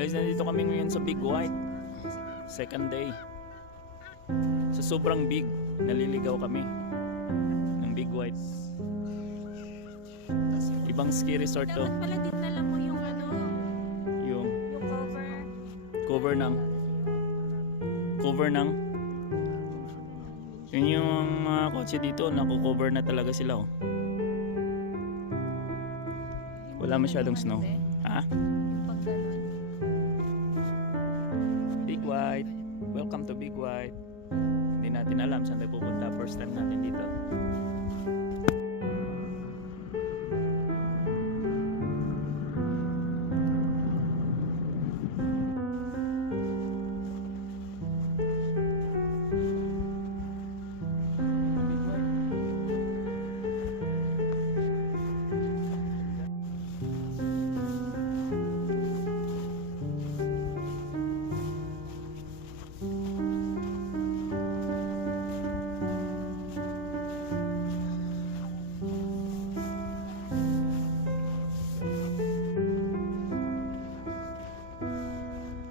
Guys, nandito kami ngayon sa Big White. Second day. Sa sobrang big, naliligaw kami ng Big White. Ibang ski resort to. Dapat pala dinala mo yung Yung cover. cover ng yun yung mga kotse dito, nako-cover na talaga sila oh. Wala masyadong snow. Ha? Big White. Welcome to Big White. Hindi natin alam saan tayo pupunta. First time natin dito.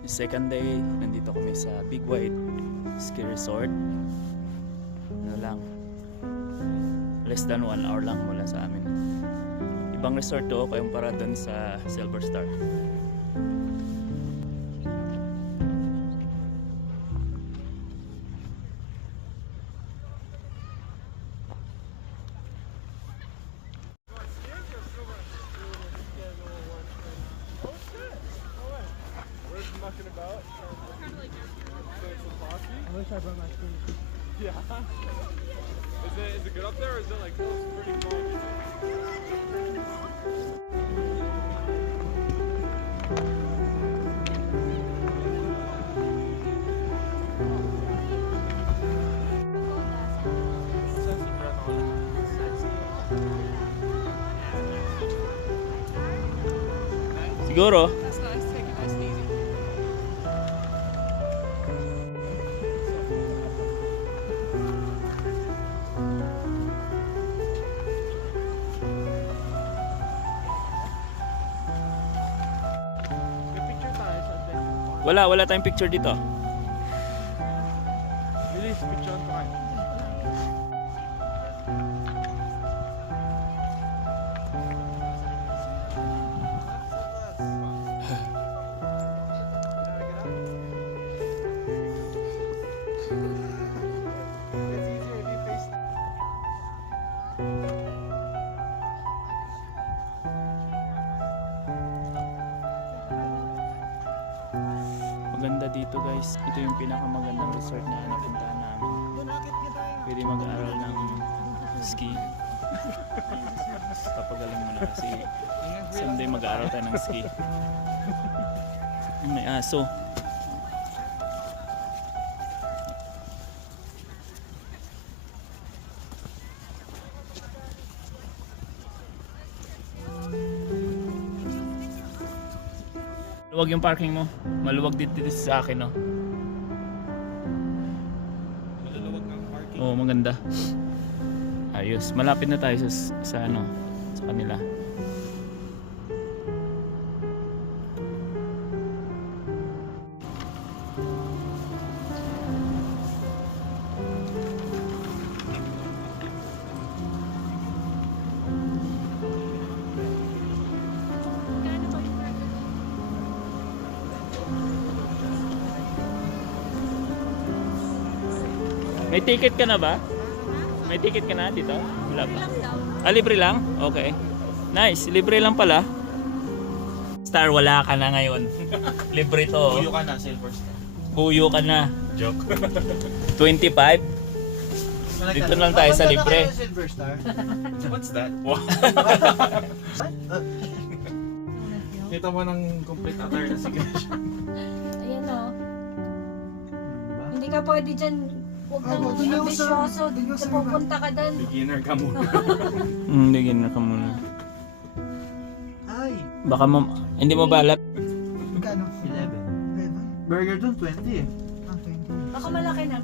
Second day, nandito kami sa Big White Ski Resort. Ano lang, less than 1 hour lang mula sa amin. Ibang resort to, kayong para dun sa Silver Star. I wish I brought my screen. Yeah. Is it good up there or is it like pretty cold? Siguro. May picture tayo sa atin. Wala tayong picture dito. Bilis, picture tayo. Maganda dito guys. Ito yung pinakamagandang resort na napuntahan namin. Pwede mag-aaral ng ski. Papagaling mo na kasi someday mag-aaral tayo ng ski. May aso. Maluwag yung parking mo. Maluwag dito sa akin, no? Maluluwag ng parking. Oo, maganda. Ayos. Malapit na tayo sa ano, sa kanila. Magkano ba yung burger? May ticket ka na ba? May ticket ka na dito? Wala pa. Lang daw. Ah, libre lang? Okay. Nice. Libre lang pala. Star, wala ka na ngayon. Libre to. Puyo ka na, Silver Star. Puyo ka na. Joke. 25? Dito lang tayo sa libre. Silver Star. What's that? Wow. Kita mo ng complete attire na si Gash. Ayan o. Hindi ka pwede dyan. Huwag kang ambisyoso. Pupunta ka dyan. Beginner ka muna. Bigyan na ka muna. Ay, Baka hindi mo ba alam? magkano? 11. Burger dun, 20 eh. Ah, 20. Baka malaki na.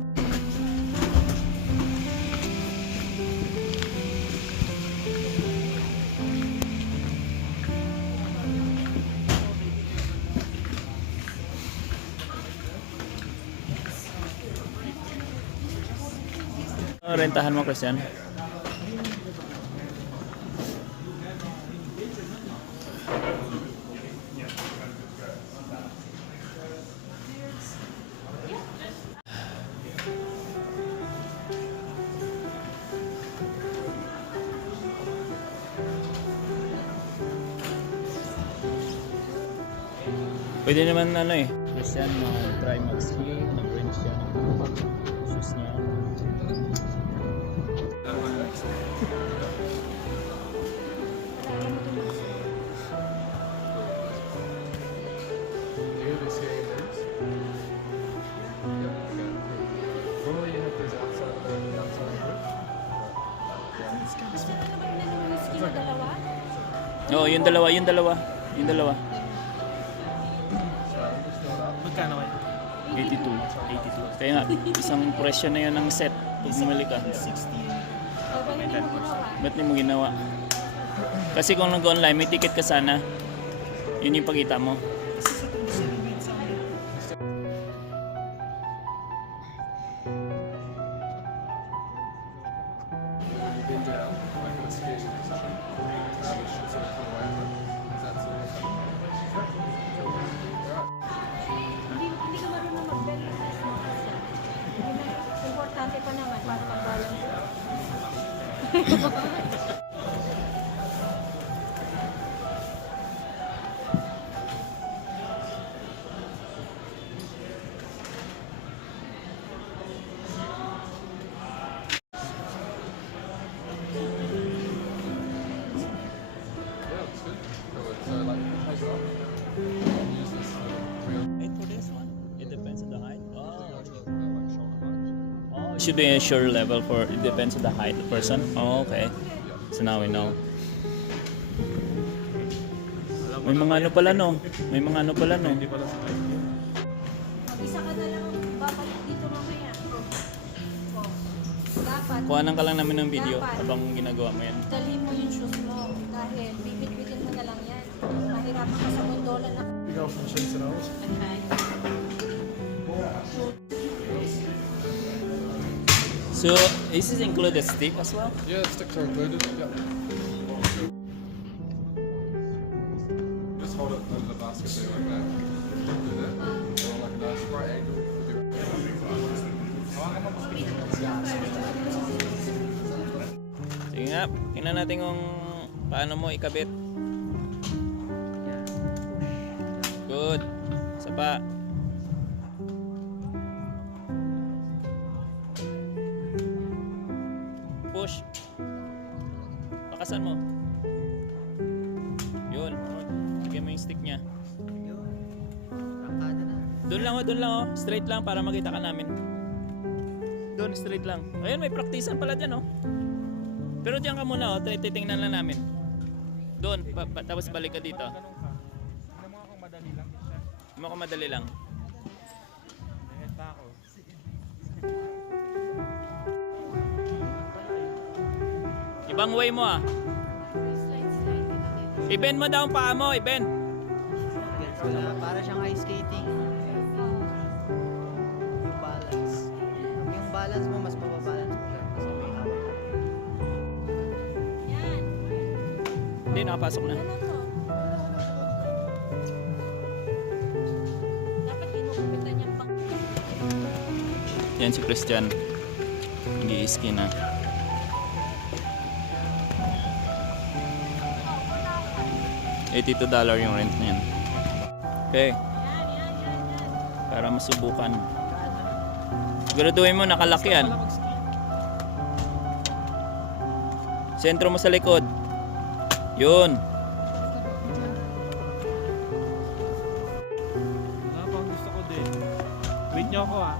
Rentahan mo, Christian. Pwede naman ano eh. Christian, try mag-ski, nag-range siya ng shoes niya. Gusto na naman na yung whiskey na dalawa? Oo, yung dalawa. Yung dalawa. Magkano kayo? 82. Kaya nga, isang presyo na yun ng set pag bumili ka. O, bakit hindi mo ginawa? Ba't di mo ginawa? Kasi kung nag-online, may ticket ka sana. Yun yung pagkita mo. Hindi ka marunong mag-bend ng snorkel siya. Importante pa naman para mag-balance. For this one, it depends on the height. Oh, it should be a sure level for it depends on the height of the person. Oh, okay. So now we know. May mga ano pala no. Mag-isa ka na lang babalik dito mamaya. O, dapat Kuhanan ka lang namin ng video habang ginagawa mo yan. dalhin mo yung shoes mo dahil bibit-bitin mo na lang yan. Mahirapan ka sa gondola na. Okay. So, is this included stick as well? Yeah, the sticks are included. Yeah. Just hold it under the basket there like that. Do that. So like a nice right angle. Sige nga, tingnan natin kung paano mo ikabit. Good. Isa pa. Push. Pakasan mo. Yun. Lagyan mo yung stick niya. Doon lang oh. Straight lang para makita ka namin. Doon, straight lang. Ayun, may praktisan pala dyan oh. Pero diyan ka muna oh, titingnan lang namin. Doon, tapos balik ka dito. Mo ko madali lang. Ibang way mo ah. I-bend mo daw ang paa mo, i-bend. Para siyang ice skating. Yung balance. Yung balance mo, mas mababalance mo siya. Kasi may hawak ka. Yan. Hindi, nakapasok na. Ano to? Dapat kinukupitan niyang pang... Yan si Christian. Nag-i-ski na. $82 yung rent niyan. Okay, Yan. para masubukan. Siguraduhin mo, nakalaki yan. Sentro mo sa likod. Yun. Wala pang gusto ko din. Wait niyo ako ah.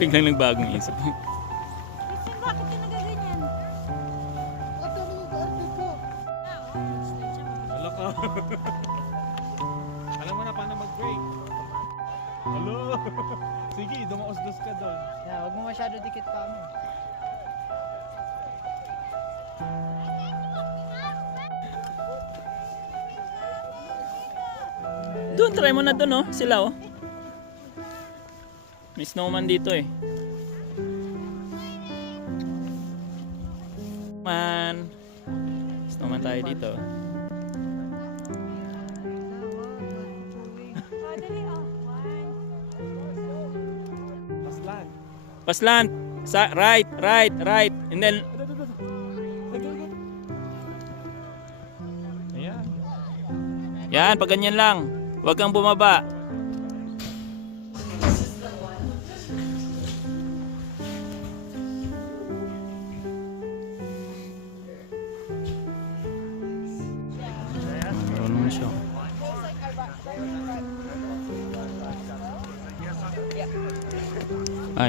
Biglang nagbagong isip. Christian, bakit ka nagaganyan? Wala ka. Alam mo na paano mag-break. Hello. Sige, dumaos-dos ka doon. Yeah, huwag mo masyado dikit pa mo. Doon, try mo na doon oh. Sila oh. May snowman dito eh. Snowman tayo dito. Paslant. Right. And then Ayan. yan, pag ganyan lang. Huwag kang bumaba. Marunong na siya.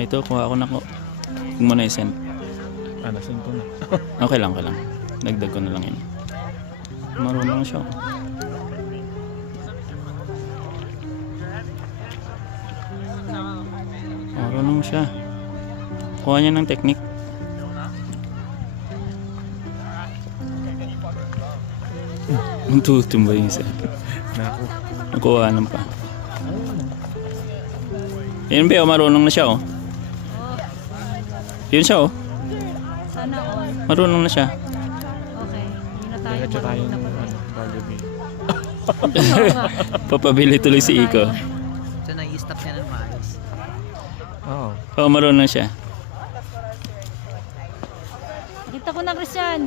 Ito, kuha ko na ko. Huwag mo na i-send. Nasin ko na. Okay lang. Dagdag ko na lang yun. Marunong na siya. Marunong siya. Kuha niya ng technique. Ang tutumba yung isa. Naku. Nakuha pa. Yun ba, marunong na siya, oh. Yun siya, oh. Sana all. Marunong na siya. Okay. Hindi na tayo Diretso tayo marunong ng na pala. Barley. Papabili tuloy si Iko. So, nai-stop niya ng maayos. Oo. Oo, marunong siya. Kita ko na, Christian.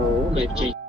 Oh, may change.